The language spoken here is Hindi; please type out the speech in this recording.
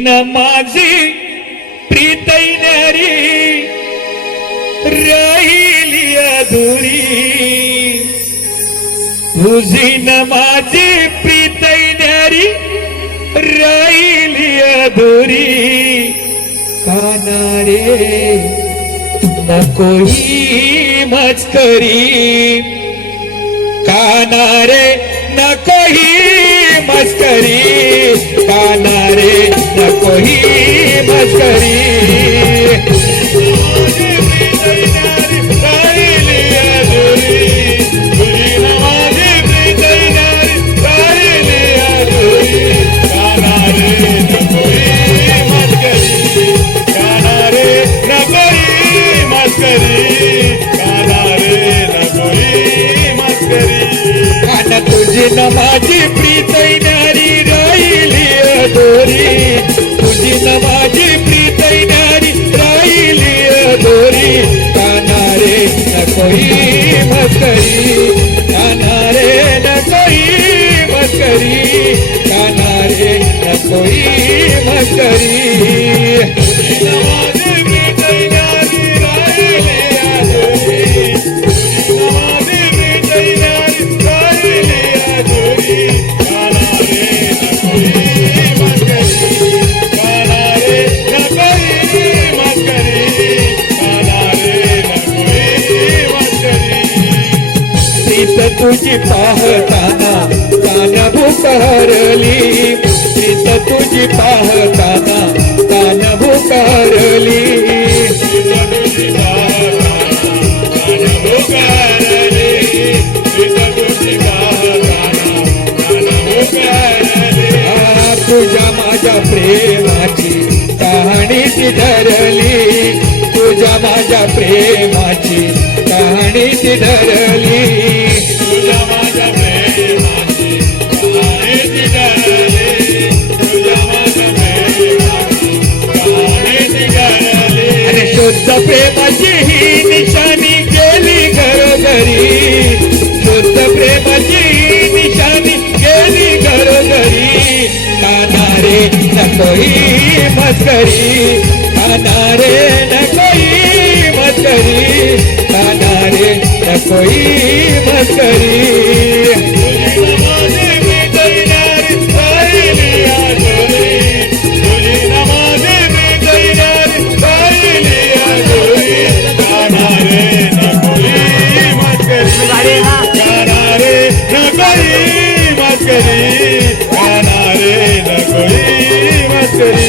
माझी प्रीतैन्यारी राहिली अधुरी तुझी न माझी प्रीतैन्यारी राहिली अधुरी कानारे नको ही मस्करी। कानारे नको ही मस्करी। कानारे नको ही मस्करी। कान तुझी न माझी नकोई मस्करी कानारे नकोई मस्करी कानारे न कोई प्रीत तुझी पाहताना कान भुकारली प्रीत तुझी पाहताना कान भुकारली आ, तुझ्या माझ्या प्रेमाची कहाणीची धरली तुझ्या माझ्या प्रेमाची कहाणीची धरली कानारे नकोई मस्करी कानारे नकोई मस्करी कानारे नकोई मस्करी तुझी नमाजी मी दैनारी राहिली आजोरी city.